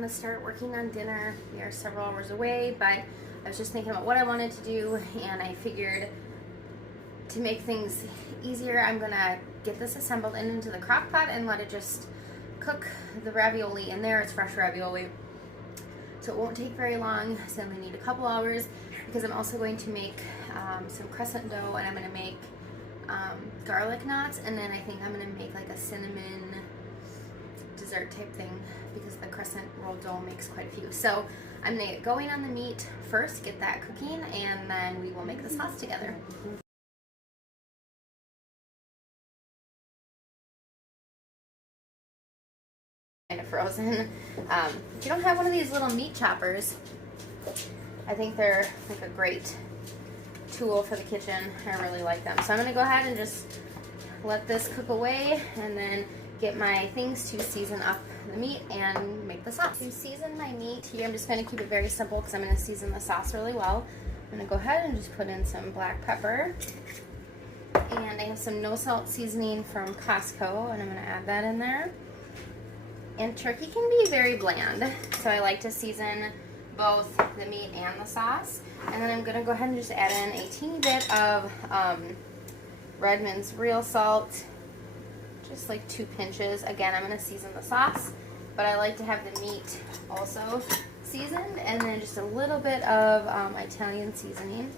going to start working on dinner. We are several hours away, but I was just thinking about what I wanted to do, and I figured to make things easier, I'm going to get this assembled into the crock pot and let it just cook the ravioli in there. It's fresh ravioli, so it won't take very long. So I only need a couple hours, because I'm also going to make some crescent dough, and I'm going to make garlic knots, and then I think I'm going to make like a cinnamon dessert type thing, because the crescent roll dough makes quite a few. So I'm going to get going on the meat first, get that cooking, and then we will make the sauce together. Kind of frozen. If you don't have one of these little meat choppers, I think they're like a great tool for the kitchen. I really like them. So I'm going to go ahead and just let this cook away, and then get my things to season up the meat and make the sauce. To season my meat here, I'm just going to keep it very simple because I'm going to season the sauce really well. I'm going to go ahead and just put in some black pepper, and I have some no salt seasoning from Costco, and I'm going to add that in there. And turkey can be very bland, so I like to season both the meat and the sauce. And then I'm going to go ahead and just add in a teeny bit of Redmond's real salt, just like 2 pinches. Again, I'm going to season the sauce, but I like to have the meat also seasoned, and then just a little bit of Italian seasoning.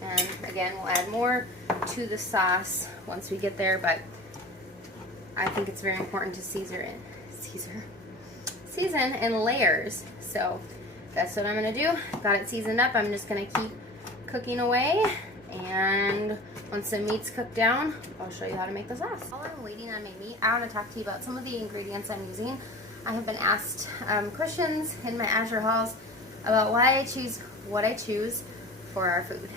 And again, we'll add more to the sauce once we get there, but I think it's very important to season in layers. So that's what I'm going to do. Got it seasoned up. I'm just going to keep cooking away, and once the meat's cooked down, I'll show you how to make the sauce. While I'm waiting on my meat, I want to talk to you about some of the ingredients I'm using. I have been asked questions in my Azure hauls about why I choose what I choose for our food.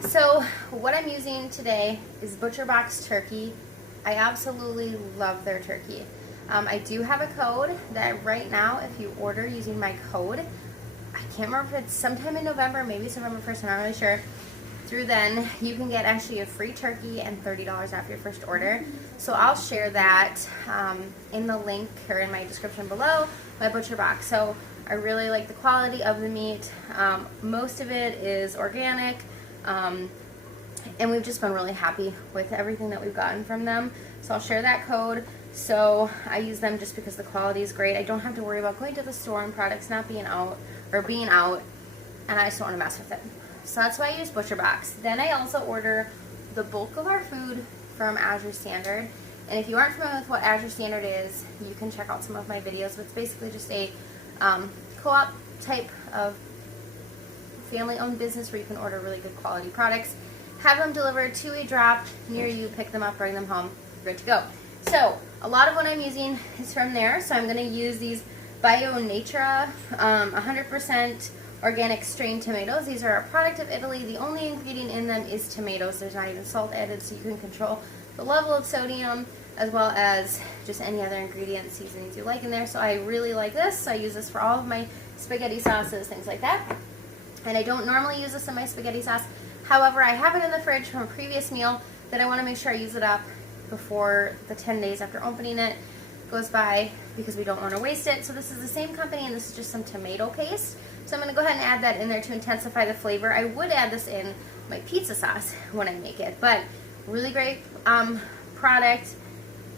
So what I'm using today is ButcherBox turkey. I absolutely love their turkey. I do have a code that right now, if you order using my code, I can't remember if it's sometime in November, maybe it's November 1st, I'm not really sure. Through then, you can get actually a free turkey and $30 off your first order. So I'll share that in the link or in my description below, my ButcherBox. So I really like the quality of the meat. Most of it is organic, and we've just been really happy with everything that we've gotten from them. So I'll share that code. So I use them just because the quality is great. I don't have to worry about going to the store and products not being out, and I just don't want to mess with it. So that's why I use ButcherBox. Then I also order the bulk of our food from Azure Standard. And if you aren't familiar with what Azure Standard is, you can check out some of my videos. It's basically just a co-op type of family-owned business where you can order really good quality products, have them delivered to a drop near you, pick them up, bring them home, good to go. So a lot of what I'm using is from there. So I'm going to use these Bio Natura 100% organic strained tomatoes. These are a product of Italy. The only ingredient in them is tomatoes. There's not even salt added, so you can control the level of sodium as well as just any other ingredient seasonings you like in there. So I really like this. So I use this for all of my spaghetti sauces, things like that. And I don't normally use this in my spaghetti sauce. However, I have it in the fridge from a previous meal that I want to make sure I use it up before the 10 days after opening it goes by, because we don't want to waste it. So this is the same company, and this is just some tomato paste. So I'm going to go ahead and add that in there to intensify the flavor. I would add this in my pizza sauce when I make it, but really great product.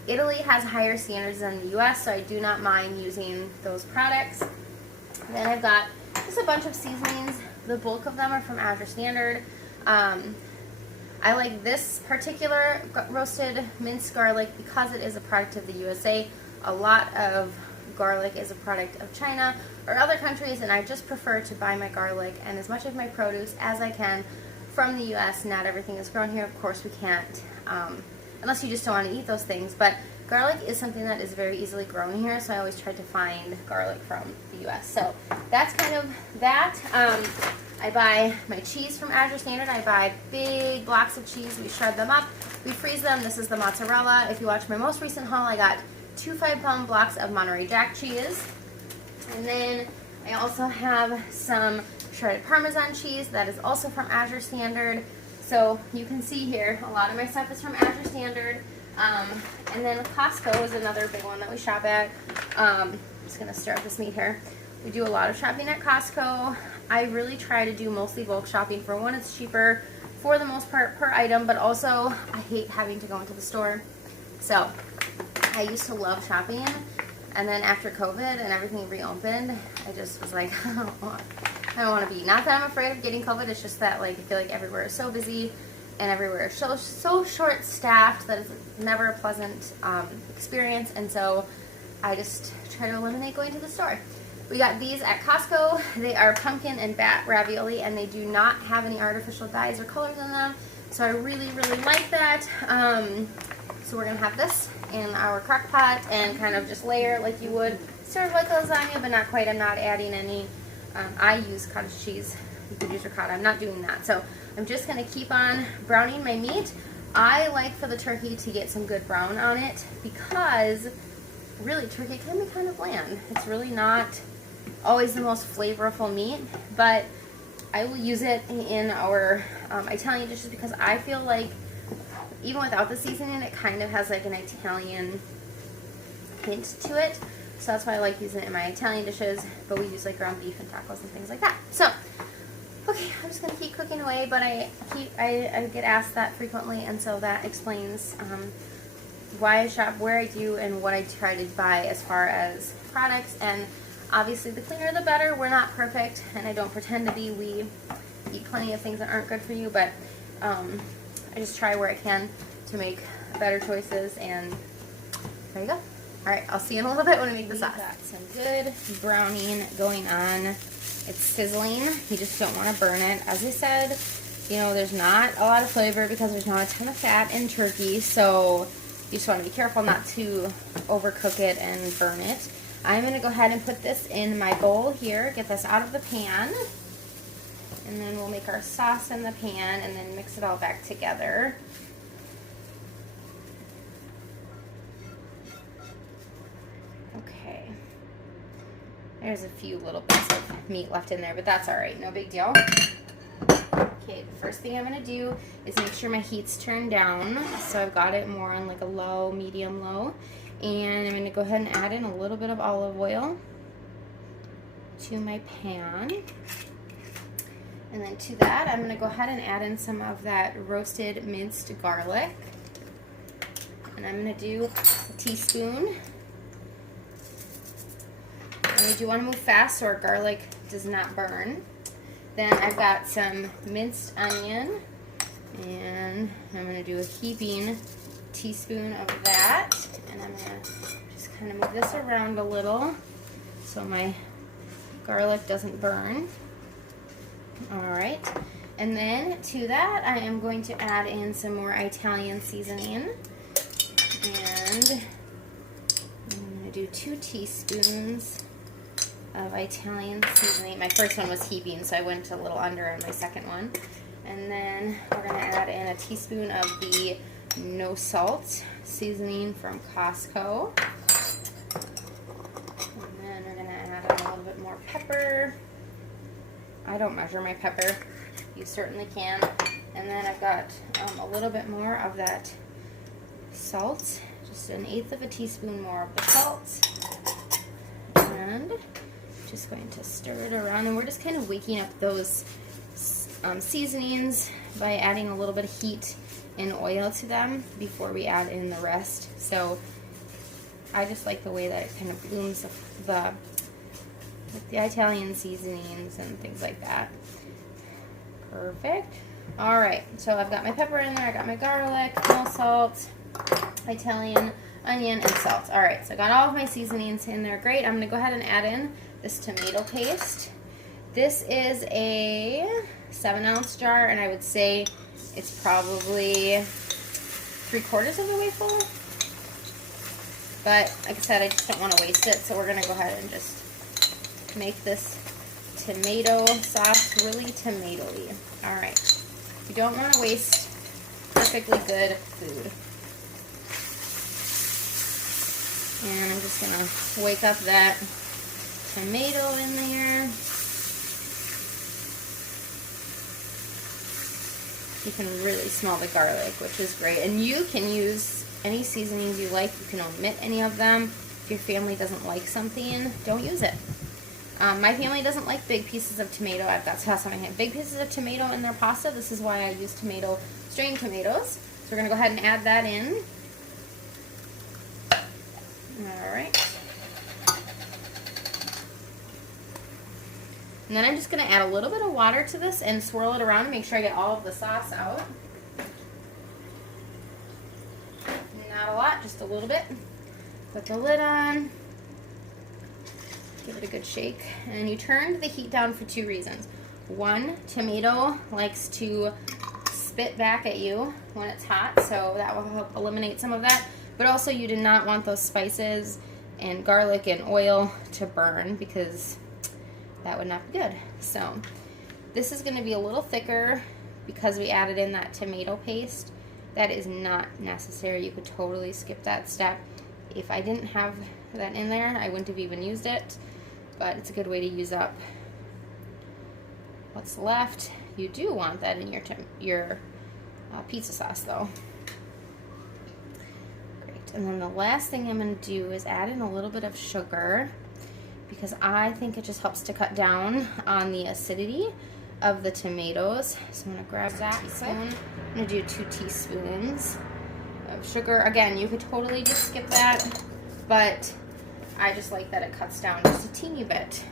Italy has higher standards than the US, so I do not mind using those products. Then I've got just a bunch of seasonings. The bulk of them are from Azure Standard. I like this particular roasted minced garlic because it is a product of the USA. A lot of garlic is a product of China or other countries, and I just prefer to buy my garlic and as much of my produce as I can from the US. Not everything is grown here. Of course, we can't, unless you just don't want to eat those things. But garlic is something that is very easily grown here, so I always try to find garlic from the US. So that's kind of that. I buy my cheese from Azure Standard. I buy big blocks of cheese. We shred them up. We freeze them. This is the mozzarella. If you watch my most recent haul, I got 2 5-pound blocks of Monterey Jack cheese. And then I also have some shredded Parmesan cheese that is also from Azure Standard. So you can see here, a lot of my stuff is from Azure Standard. And then Costco is another big one that we shop at. I'm just going to stir up this meat here. We do a lot of shopping at Costco. I really try to do mostly bulk shopping. For one, it's cheaper for the most part per item, but also I hate having to go into the store. So I used to love shopping, and then after COVID and everything reopened, I just was like, I don't want to be. Not that I'm afraid of getting COVID, it's just that like I feel like everywhere is so busy and everywhere is so short-staffed that it's never a pleasant experience, and so I just try to eliminate going to the store. We got these at Costco. They are pumpkin and bat ravioli, and they do not have any artificial dyes or colors in them, so I really like that. So we're going to have this in our crock pot and kind of just layer like you would serve like lasagna, but not quite. I'm not adding any. I use cottage cheese. You could use ricotta. I'm not doing that. So I'm just going to keep on browning my meat. I like for the turkey to get some good brown on it because really turkey can be kind of bland. It's really not always the most flavorful meat, but I will use it in our Italian dishes because I feel like even without the seasoning, it kind of has like an Italian hint to it. So that's why I like using it in my Italian dishes, but we use like ground beef and tacos and things like that. So, okay, I'm just going to keep cooking away, but I get asked that frequently, and so that explains why I shop, where I do, and what I try to buy as far as products. And obviously the cleaner the better. We're not perfect, and I don't pretend to be. We eat plenty of things that aren't good for you, but I just try where I can to make better choices, and there you go. Alright, I'll see you in a little bit when I make the sauce. Got some good browning going on. It's sizzling. You just don't want to burn it. As I said, you know, there's not a lot of flavor because there's not a ton of fat in turkey, so you just want to be careful not to overcook it and burn it. I'm going to go ahead and put this in my bowl here, get this out of the pan, and then we'll make our sauce in the pan and then mix it all back together. Okay. There's a few little bits of meat left in there, but that's alright, no big deal. Okay, the first thing I'm going to do is make sure my heat's turned down. So I've got it more on like a low, medium low. And I'm going to go ahead and add in a little bit of olive oil to my pan. And then to that, I'm going to go ahead and add in some of that roasted minced garlic. And I'm going to do a teaspoon. And we do want to move fast so our garlic does not burn. Then I've got some minced onion. And I'm going to do a heaping teaspoon of that. And I'm going to just kind of move this around a little so my garlic doesn't burn. Alright, and then to that I am going to add in some more Italian seasoning, and I'm going to do 2 teaspoons of Italian seasoning. My first one was heaping, so I went a little under on my second one. And then we're going to add in a teaspoon of the no salt seasoning from Costco. And then we're going to add in a little bit more pepper. I don't measure my pepper. You certainly can. And then I've got a little bit more of that salt, just 1/8 of a teaspoon more of the salt. And just going to stir it around, and we're just kind of waking up those seasonings by adding a little bit of heat and oil to them before we add in the rest. So I just like the way that it kind of blooms the Italian seasonings and things like that. Perfect. Alright, so I've got my pepper in there, I got my garlic, no salt, Italian onion, and salt. Alright, so I got all of my seasonings in there. Great. I'm going to go ahead and add in this tomato paste. This is a 7-ounce jar, and I would say it's probably 3/4 of the way full. But like I said, I just don't want to waste it, so we're going to go ahead and just make this tomato sauce really tomatoey. Alright, you don't want to waste perfectly good food. And I'm just going to wake up that tomato in there. You can really smell the garlic, which is great. And you can use any seasonings you like. You can omit any of them. If your family doesn't like something, don't use it. My family doesn't like big pieces of tomato. I've got sauce on my hand. Big pieces of tomato in their pasta. This is why I use strained tomatoes. So we're going to go ahead and add that in. All right. And then I'm just going to add a little bit of water to this and swirl it around to make sure I get all of the sauce out. Not a lot, just a little bit. Put the lid on. Give it a good shake. And you turned the heat down for 2 reasons. 1, tomato likes to spit back at you when it's hot, so that will help eliminate some of that. But also you do not want those spices and garlic and oil to burn, because that would not be good. So this is going to be a little thicker because we added in that tomato paste. That is not necessary. You could totally skip that step. If I didn't have that in there, I wouldn't have even used it. But it's a good way to use up what's left. You do want that in your pizza sauce, though. Great. And then the last thing I'm going to do is add in a little bit of sugar, because I think it just helps to cut down on the acidity of the tomatoes. So I'm going to grab that teaspoon. I'm going to do 2 teaspoons of sugar. Again, you could totally just skip that, but I just like that it cuts down just a teeny bit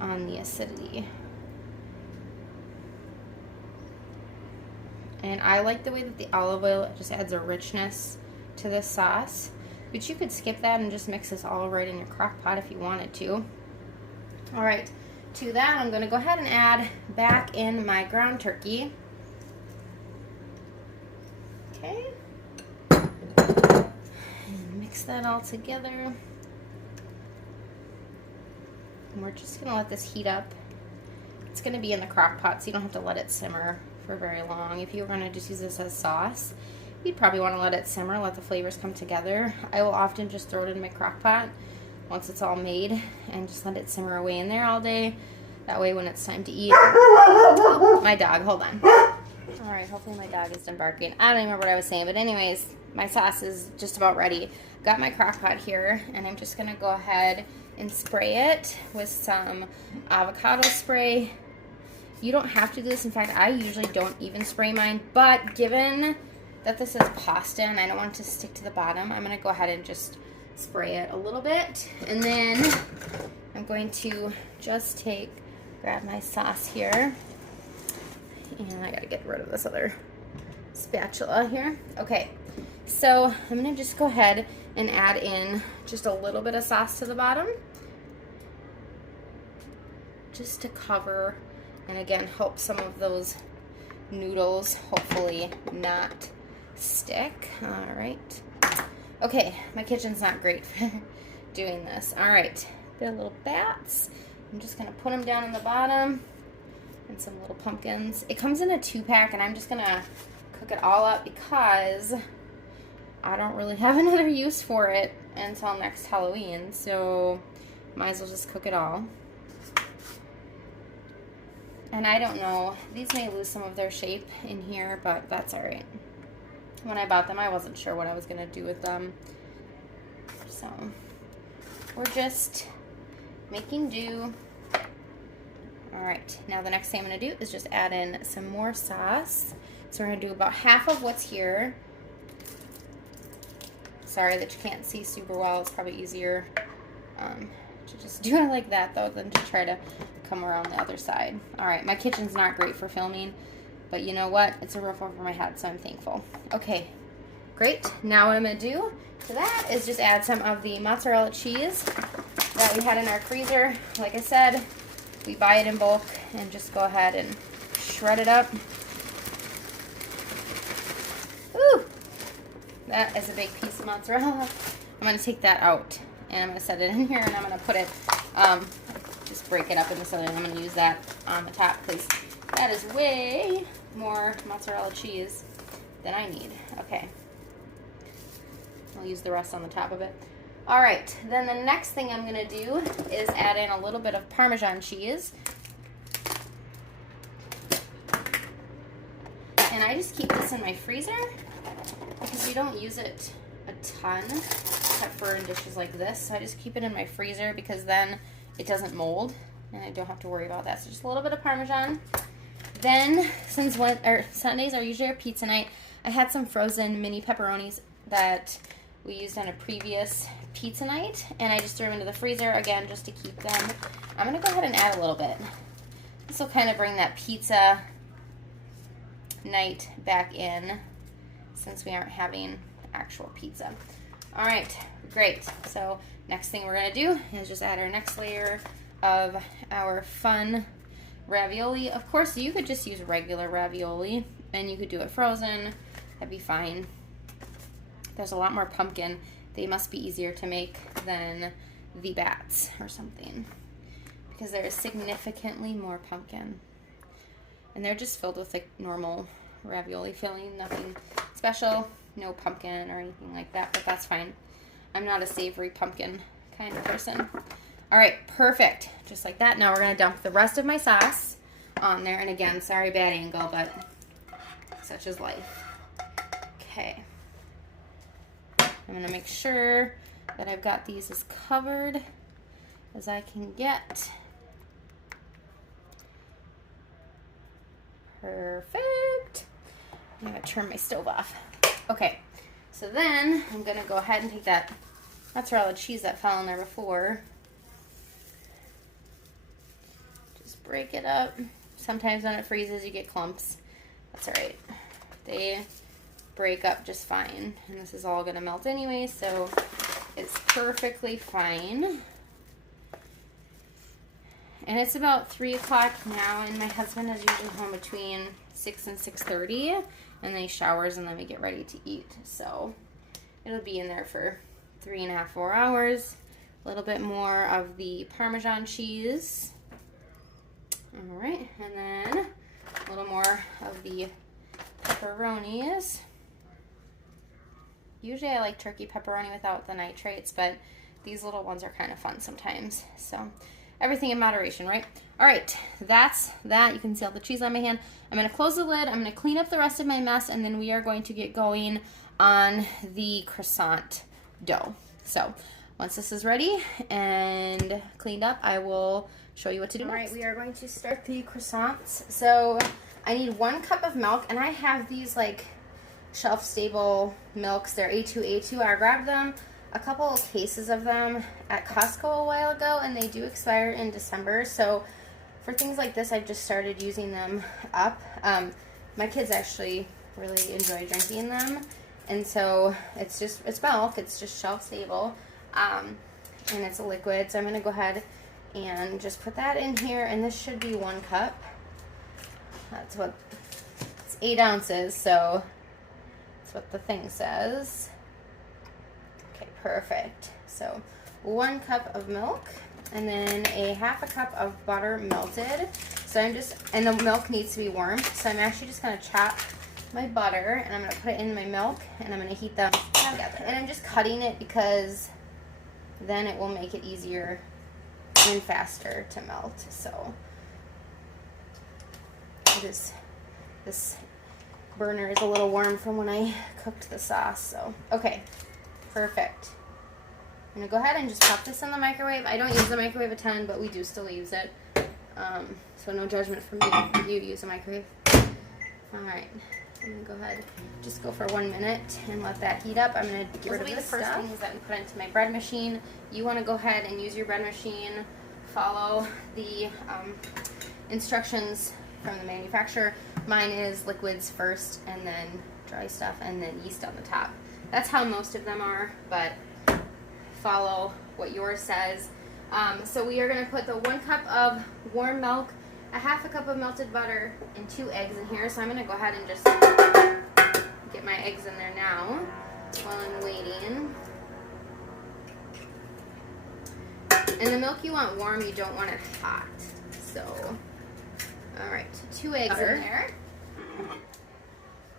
on the acidity. And I like the way that the olive oil just adds a richness to this sauce. But you could skip that and just mix this all right in your crock pot if you wanted to. All right, to that I'm going to go ahead and add back in my ground turkey. Okay. And mix that all together. And we're just going to let this heat up. It's going to be in the crock pot, so you don't have to let it simmer for very long. If you were going to just use this as sauce, you'd probably want to let it simmer, let the flavors come together. I will often just throw it in my crock pot once it's all made and just let it simmer away in there all day. That way when it's time to eat... Oh, my dog, hold on. Alright, hopefully my dog is done barking. I don't even remember what I was saying, but anyways, my sauce is just about ready. Got my crock pot here, and I'm just going to go ahead and spray it with some avocado spray. You don't have to do this. In fact, I usually don't even spray mine, but given that this is pasta and I don't want it to stick to the bottom, I'm going to go ahead and just spray it a little bit. And then I'm going to just grab my sauce here. And I got to get rid of this other spatula here. Okay, so I'm going to just go ahead and add in just a little bit of sauce to the bottom, just to cover and again help some of those noodles hopefully not stick. All right. Okay, my kitchen's not great for doing this. All right, they're little bats. I'm just gonna put them down in the bottom, and some little pumpkins. It comes in a 2-pack, and I'm just gonna cook it all up because I don't really have another use for it until next Halloween, so might as well just cook it all. And I don't know, these may lose some of their shape in here, but that's all right. When I bought them, I wasn't sure what I was going to do with them. So, we're just making do. All right, now the next thing I'm going to do is just add in some more sauce. So we're going to do about half of what's here. Sorry that you can't see super well. It's probably easier to just do it like that, though, than to try to come around the other side. All right, my kitchen's not great for filming, but you know what? It's a roof over my head, so I'm thankful. Okay, great. Now what I'm going to do to that is just add some of the mozzarella cheese that we had in our freezer. Like I said, we buy it in bulk, and just go ahead and shred it up. Ooh, that is a big piece of mozzarella. I'm going to take that out, and I'm going to set it in here, and I'm going to put it, just break it up in this other, and I'm going to use that on the top, because that is way more mozzarella cheese than I need. Okay. I'll use the rest on the top of it. All right, then the next thing I'm going to do is add in a little bit of Parmesan cheese. And I just keep this in my freezer because we don't use it a ton, except for in dishes like this. So I just keep it in my freezer because then it doesn't mold and I don't have to worry about that. So just a little bit of Parmesan. Then, since Sundays are usually our pizza night, I had some frozen mini pepperonis that we used on a previous pizza night, and I just threw them into the freezer again just to keep them. I'm gonna go ahead and add a little bit. This will kind of bring that pizza night back in since we aren't having actual pizza. All right, great. So next thing we're gonna do is just add our next layer of our fun ravioli. Of course, you could just use regular ravioli and you could do it frozen. That'd be fine. There's a lot more pumpkin. They must be easier to make than the bats or something because there is significantly more pumpkin. And they're just filled with like normal ravioli filling, nothing special, no pumpkin or anything like that, but that's fine. I'm not a savory pumpkin kind of person. All right, perfect. Just like that. Now we're gonna dump the rest of my sauce on there. And again, sorry, bad angle, but such is life. Okay. I'm gonna make sure that I've got these as covered as I can get. Perfect. I'm gonna turn my stove off. Okay, so then I'm gonna go ahead and take that mozzarella cheese that fell in there before. Just break it up. Sometimes when it freezes, you get clumps. That's all right. They break up just fine. And this is all gonna melt anyway, so it's perfectly fine. And it's about 3 o'clock now, and my husband is usually home between 6 and 6:30, and then he showers, and then we get ready to eat. So it'll be in there for 3.5, 4 hours. A little bit more of the Parmesan cheese. All right, and then a little more of the pepperonis. Usually I like turkey pepperoni without the nitrates, but these little ones are kind of fun sometimes. So everything in moderation, right? All right, that's that. You can see all the cheese on my hand. I'm gonna close the lid. I'm gonna clean up the rest of my mess, and then we are going to get going on the croissant dough. So once this is ready and cleaned up, I will show you what to do next. All right, we are going to start the croissants. So I need 1 cup of milk, and I have these like shelf-stable milks. They're A2. I grabbed them, a couple of cases of them at Costco a while ago, and they do expire in December. So for things like this, I've just started using them up. My kids actually really enjoy drinking them, and so it's milk. It's just shelf-stable, and it's a liquid. So I'm going to go ahead and just put that in here, and this should be 1 cup. That's what, it's 8 ounces, so that's what the thing says. Okay, perfect. So 1 cup of milk, and then a 1/2 cup of butter melted. So and the milk needs to be warm, so I'm actually just gonna chop my butter, and I'm gonna put it in my milk, and I'm gonna heat them together. And I'm just cutting it because then it will make it easier and faster to melt. So this burner is a little warm from when I cooked the sauce. So okay, perfect. I'm gonna go ahead and just pop this in the microwave. I don't use the microwave a ton, but we do still use it. So no judgment from me if you use a microwave. All right, I'm gonna go ahead, just go for 1 minute and let that heat up. I'm gonna get rid of this stuff. The first things that we put into my bread machine. You wanna go ahead and use your bread machine. Follow the instructions from the manufacturer. Mine is liquids first, and then dry stuff, and then yeast on the top. That's how most of them are, but follow what yours says. So we are going to put the 1 cup of warm milk, a 1/2 cup of melted butter, and 2 eggs in here. So I'm going to go ahead and just get my eggs in there now while I'm waiting. And the milk you want warm, you don't want it hot. So, all right, 2 eggs in there.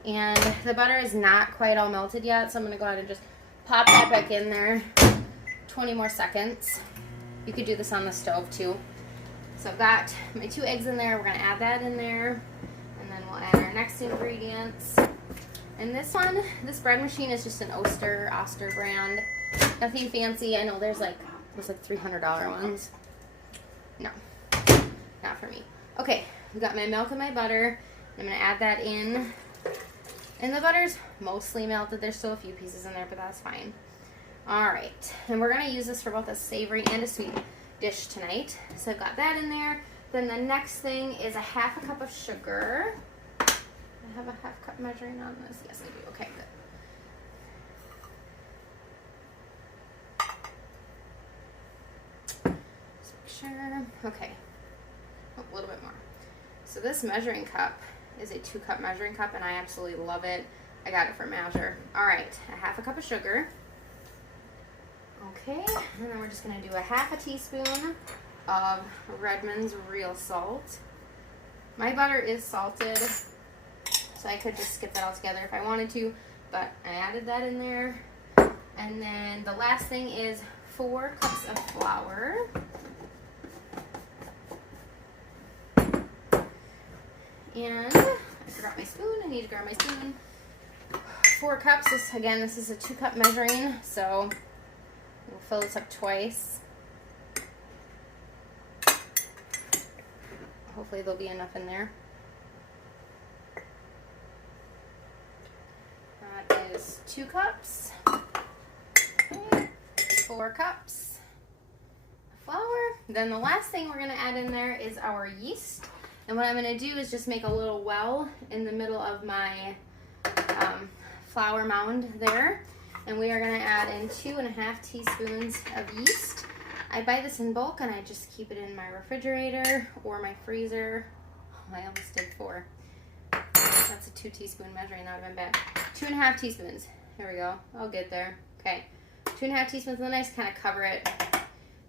And the butter is not quite all melted yet, so I'm going to go ahead and just pop that back in there. 20 more seconds. You could do this on the stove too. So I've got my 2 eggs in there. We're going to add that in there, and then we'll add our next ingredients. And this one, this bread machine is just an Oster brand. Nothing fancy. I know there's like $300 ones. No, not for me. Okay, we got my milk and my butter. I'm gonna add that in. And the butter's mostly melted. There's still a few pieces in there, but that's fine. All right, and we're gonna use this for both a savory and a sweet dish tonight. So I've got that in there. Then the next thing is a half a cup of sugar. I have a half cup measuring on this. Yes, I do. Okay, good. Just make sure. Okay, a little bit more. So this measuring cup is a 2-cup measuring cup, and I absolutely love it. I got it from Measure. All right, a half a cup of sugar. Okay, and then we're just gonna do a half a teaspoon of Redmond's real salt. My butter is salted, so I could just skip that all together if I wanted to, but I added that in there. And then the last thing is 4 cups of flour. And I forgot my spoon. I need to grab my spoon. 4 cups. This is a 2-cup measuring, so we'll fill this up twice. Hopefully there'll be enough in there. That is 2 cups. Okay. 4 cups of flour. Then the last thing we're going to add in there is our yeast. And what I'm going to do is just make a little well in the middle of my flour mound there. And we are going to add in 2.5 teaspoons of yeast. I buy this in bulk and I just keep it in my refrigerator or my freezer. Oh, I almost did 4. That's a 2 teaspoon measuring. That would have been bad. 2.5 teaspoons. Here we go. I'll get there. Okay. 2.5 teaspoons. And then I just kind of cover it.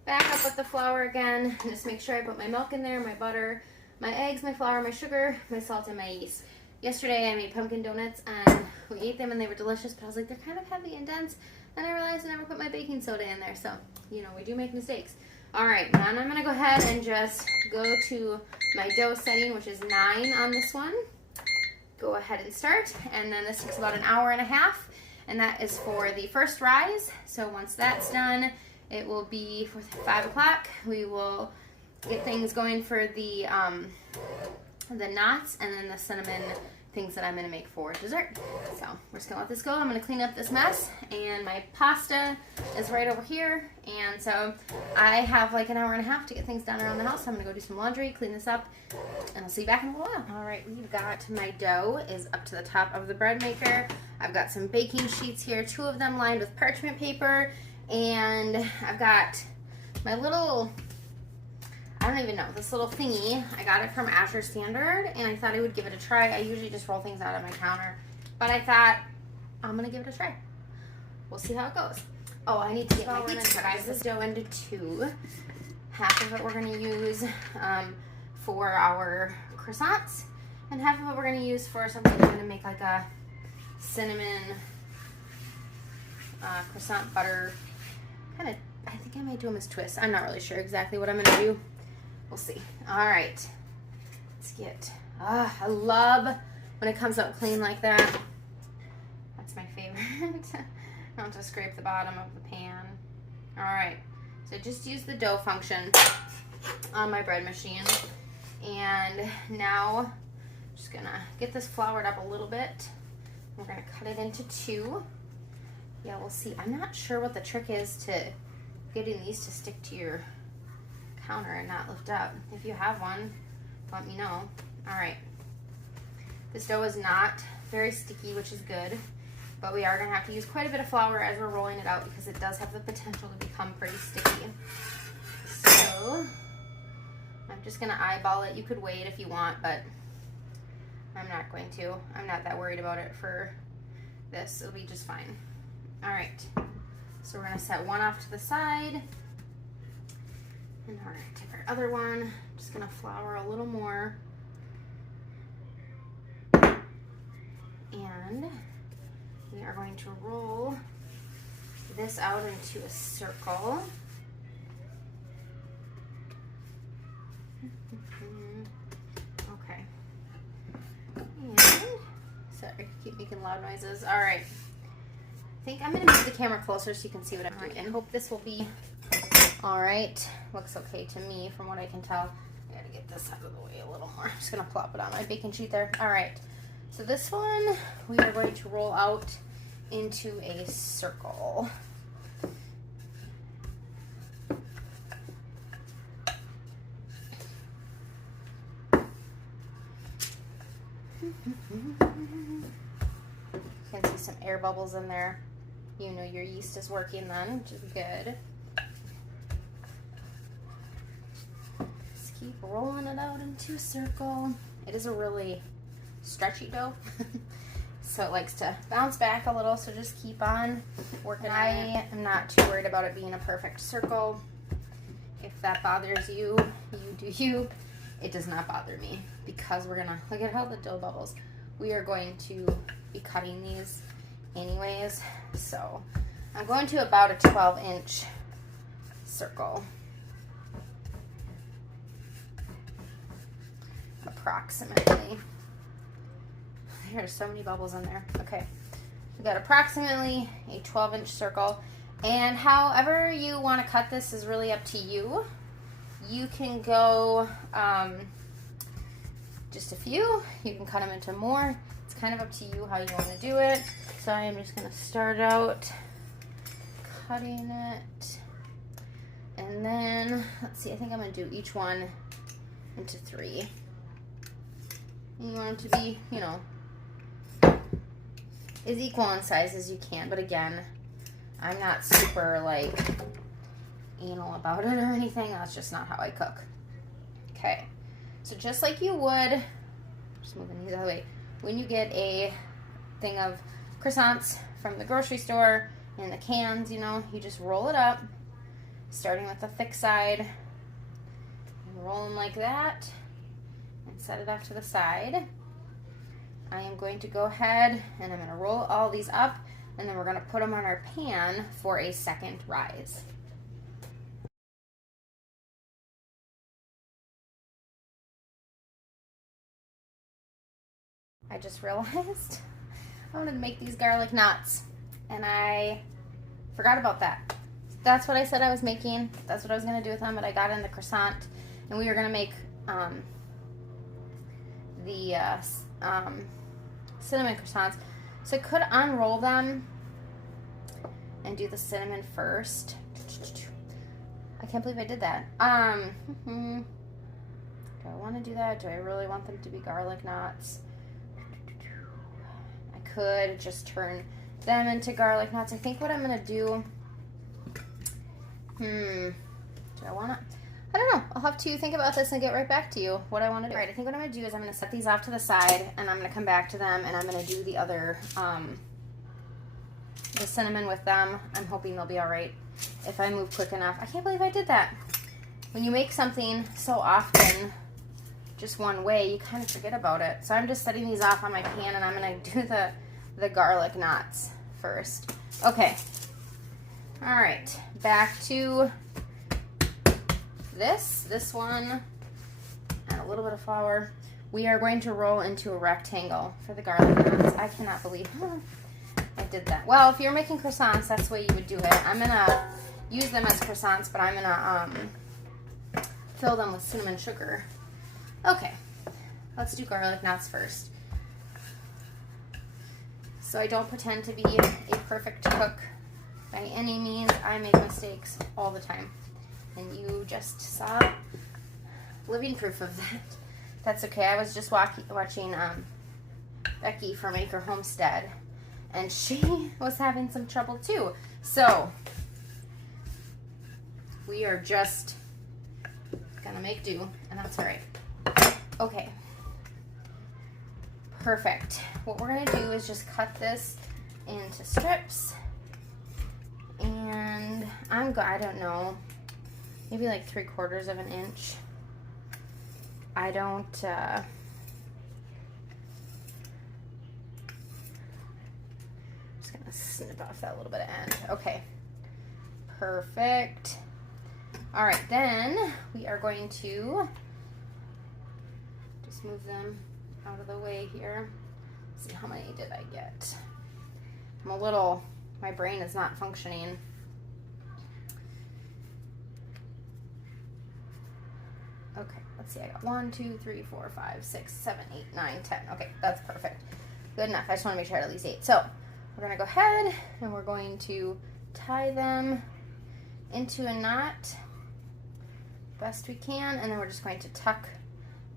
Back up with the flour again. And just make sure I put my milk in there, my butter, my eggs, my flour, my sugar, my salt, and my yeast. Yesterday I made pumpkin donuts and we ate them and they were delicious, but I was like, they're kind of heavy and dense. And I realized I never put my baking soda in there. So, you know, we do make mistakes. All right, now I'm going to go ahead and just go to my dough setting, which is 9 on this one. Go ahead and start. And then this takes about an hour and a half. And that is for the first rise. So once that's done, it will be for 5 o'clock. We will get things going for the knots and then the cinnamon things that I'm going to make for dessert. So we're just going to let this go. I'm going to clean up this mess, and my pasta is right over here. And so I have like an hour and a half to get things done around the house. So I'm going to go do some laundry, clean this up, and I'll see you back in a little while. All right, we've got my dough is up to the top of the bread maker. I've got some baking sheets here, 2 of them lined with parchment paper, and I've got my little, I don't even know, this little thingy. I got it from Azure Standard, and I thought I would give it a try. I usually just roll things out on my counter, but I thought I'm gonna give it a try. We'll see how it goes. Oh, I need to get my pizza. Divide this dough into 2. Half of it we're gonna use for our croissants, and half of it we're gonna use for something I'm gonna make like a cinnamon croissant butter kind of. I think I might do them as twists. I'm not really sure exactly what I'm gonna do. We'll see. All right, let's get, I love when it comes out clean like that. That's my favorite. I want to scrape the bottom of the pan. All right, so just use the dough function on my bread machine. And now I'm just gonna get this floured up a little bit. We're gonna cut it into 2. Yeah, we'll see. I'm not sure what the trick is to getting these to stick to your counter and not lift up. If you have one, let me know. All right. This dough is not very sticky, which is good, but we are gonna have to use quite a bit of flour as we're rolling it out because it does have the potential to become pretty sticky. So I'm just gonna eyeball it. You could wait if you want, but I'm not going to. I'm not that worried about it for this. It'll be just fine. All right. So we're gonna set one off to the side. And we're gonna take our other one. Just gonna flour a little more. And we are going to roll this out into a circle. Okay. And Sorry, keep making loud noises. All right. I think I'm going to move the camera closer so you can see what I'm doing. I hope this will be all right. Looks okay to me from what I can tell. I got to get this out of the way a little more. I'm just going to plop it on my baking sheet there. All right. So this one we are going to roll out into a circle. You can see some air bubbles in there. You know your yeast is working then, which is good. Just keep rolling it out into a circle. It is a really stretchy dough, so it likes to bounce back a little, so just keep on working on it. I am not too worried about it being a perfect circle. If that bothers you, you do you. It does not bother me because we're gonna, look at how the dough bubbles. We are going to be cutting these anyways, so I'm going to about a 12-inch circle, approximately. There's so many bubbles in there. Okay, we got approximately a 12-inch circle, and however you want to cut this is really up to you. You can go just a few, you can cut them into more. It's kind of up to you how you want to do it. So I am just going to start out cutting it, and then let's see, I think I'm going to do each one into 3. You want them to be, you know, as equal in size as you can, but again, I'm not super like anal about it or anything. That's just not how I cook. Okay, so just like you would, just moving these out of the way, when you get a thing of croissants from the grocery store in the cans, you know, you just roll it up, starting with the thick side, and roll them like that, and set it off to the side. I am going to go ahead and I'm going to roll all these up, and then we're going to put them on our pan for a second rise. I just realized I wanted to make these garlic knots, and I forgot about that. That's what I said I was making. That's what I was going to do with them, but I got in the croissant, and we were going to make the cinnamon croissants. So I could unroll them and do the cinnamon first. I can't believe I did that. Do I want to do that? Do I really want them to be garlic knots? I could just turn them into garlic knots. I think what I'm going to do, do I want to? I don't know. I'll have to think about this and get right back to you what I want to do. All right, I think what I'm going to do is I'm going to set these off to the side, and I'm going to come back to them, and I'm going to do the other, the cinnamon with them. I'm hoping they'll be all right if I move quick enough. I can't believe I did that. When you make something so often just one way, you kind of forget about it. So I'm just setting these off on my pan, and I'm going to do the garlic knots first. Okay. All right. Back to this one, and a little bit of flour. We are going to roll into a rectangle for the garlic knots. I cannot believe I did that. Well, if you're making croissants, that's the way you would do it. I'm going to use them as croissants, but I'm going to fill them with cinnamon sugar. Okay, let's do garlic knots first. So I don't pretend to be a perfect cook by any means. I make mistakes all the time, and you just saw living proof of that. That's okay. I was just watching Becky from Acre Homestead, and she was having some trouble too. So we are just gonna make do, and that's all right. Okay, perfect. What we're gonna do is just cut this into strips, and I don't know, maybe like 3/4 of an inch. I don't, just gonna snip off that little bit of end. Okay, perfect. All right, then we are going to just move them out of the way here Let's see, how many did I get? My brain is not functioning. Okay, let's see, I got 1, 2, 3, 4, 5, 6, 7, 8, 9, 10. Okay, that's perfect. Good enough. I just want to make sure I had at least 8. So we're going to go ahead and we're going to tie them into a knot best we can, and then we're just going to tuck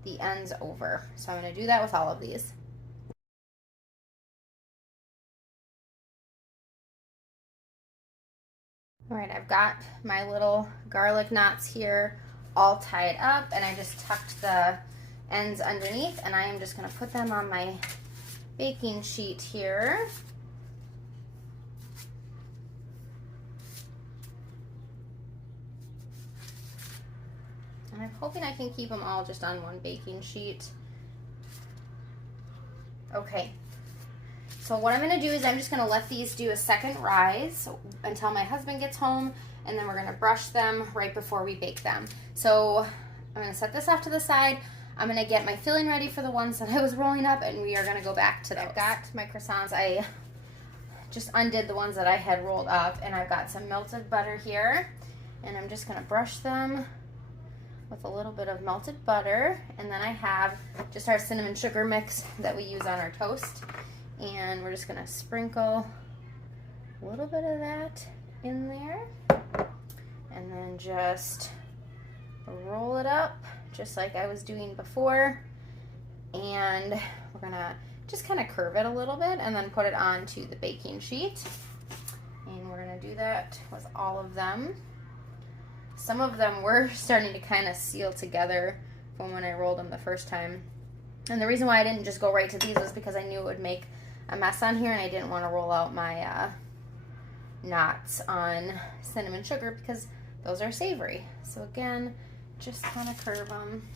the ends over. So I'm going to do that with all of these. All right, I've got my little garlic knots here all tied up, and I just tucked the ends underneath, and I am just going to put them on my baking sheet here. And I'm hoping I can keep them all just on one baking sheet. Okay, so what I'm going to do is I'm just going to let these do a second rise until my husband gets home, and then we're going to brush them right before we bake them. So I'm going to set this off to the side. I'm going to get my filling ready for the ones that I was rolling up, and we are going to go back to those. I've got my croissants. I just undid the ones that I had rolled up, and I've got some melted butter here, and I'm just going to brush them with a little bit of melted butter, and then I have just our cinnamon sugar mix that we use on our toast, and we're just going to sprinkle a little bit of that in there, and then just roll it up just like I was doing before, and we're going to just kind of curve it a little bit and then put it onto the baking sheet, and we're going to do that with all of them. Some of them were starting to kind of seal together from when I rolled them the first time. And the reason why I didn't just go right to these was because I knew it would make a mess on here, and I didn't want to roll out my knots on cinnamon sugar because those are savory. So again, just kind of curve them.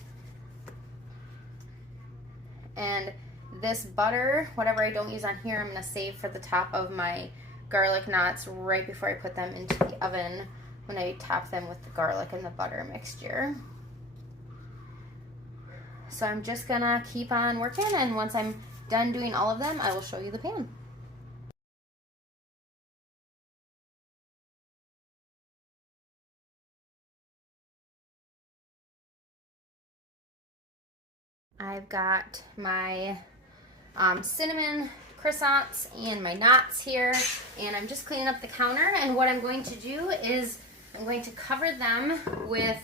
And this butter, whatever I don't use on here, I'm going to save for the top of my garlic knots right before I put them into the oven, when I top them with the garlic and the butter mixture. So I'm just gonna keep on working, and once I'm done doing all of them, I will show you the pan. I've got my cinnamon croissants and my knots here, and I'm just cleaning up the counter, and what I'm going to do is I'm going to cover them with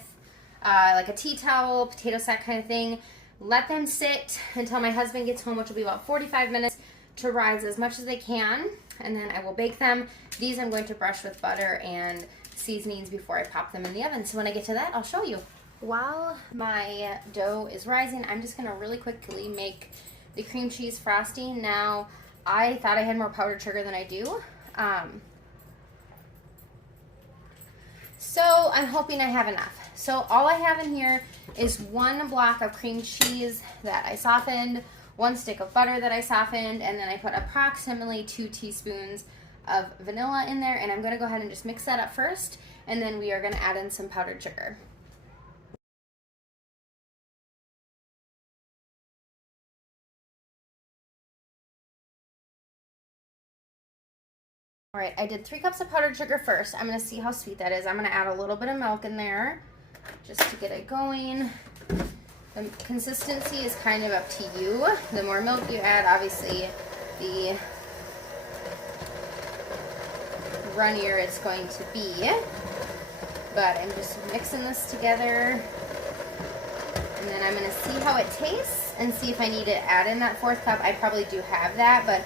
like a tea towel, potato sack kind of thing, let them sit until my husband gets home, which will be about 45 minutes, to rise as much as they can, and then I will bake them. These I'm going to brush with butter and seasonings before I pop them in the oven. So when I get to that, I'll show you. While my dough is rising, I'm just going to really quickly make the cream cheese frosting. Now, I thought I had more powdered sugar than I do. So I'm hoping I have enough. So all I have in here is 1 block of cream cheese that I softened, 1 stick of butter that I softened, and then I put approximately 2 teaspoons of vanilla in there, and I'm going to go ahead and just mix that up first, and then we are going to add in some powdered sugar. All right, I did 3 cups of powdered sugar first. I'm going to see how sweet that is. I'm going to add a little bit of milk in there just to get it going. The consistency is kind of up to you. The more milk you add, obviously, the runnier it's going to be. But I'm just mixing this together, and then I'm going to see how it tastes and see if I need to add in that 4th cup. I probably do have that, but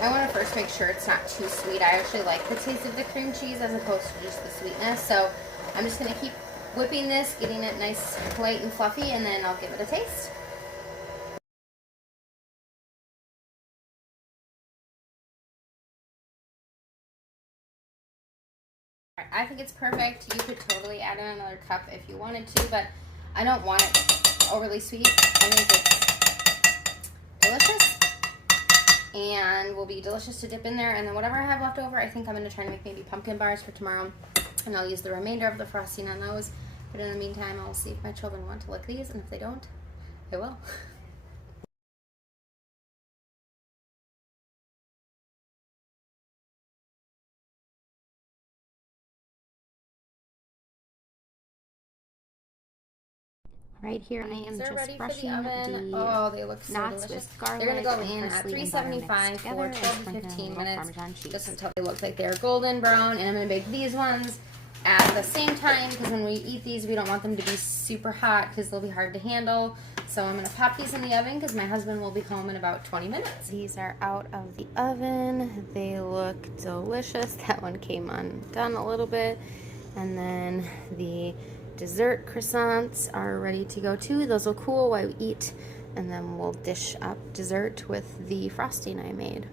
I want to first make sure it's not too sweet. I actually like the taste of the cream cheese as opposed to just the sweetness. So I'm just going to keep whipping this, getting it nice, light, and fluffy, and then I'll give it a taste. All right, I think it's perfect. You could totally add in another cup if you wanted to, but I don't want it overly sweet. I think it's delicious and will be delicious to dip in there. And then whatever I have left over, I think I'm going to try to make maybe pumpkin bars for tomorrow, and I'll use the remainder of the frosting on those. But in the meantime, I'll see if my children want to lick these, and if they don't, I will. Right here, I am They're just ready for brushing the oven. the Oh, they look so knots delicious. with garlic. They're gonna go and in at parsley and butter mixed 375 for together, 12 to and sprinkle a 15 little minutes, Parmesan cheese. just until they look like they're golden brown. And I'm gonna bake these ones at the same time, because when we eat these, we don't want them to be super hot because they'll be hard to handle. So I'm gonna pop these in the oven because my husband will be home in about 20 minutes. These are out of the oven. They look delicious. That one came undone a little bit. And then the dessert croissants are ready to go too. Those will cool while we eat, and then we'll dish up dessert with the frosting I made.